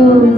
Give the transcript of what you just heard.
do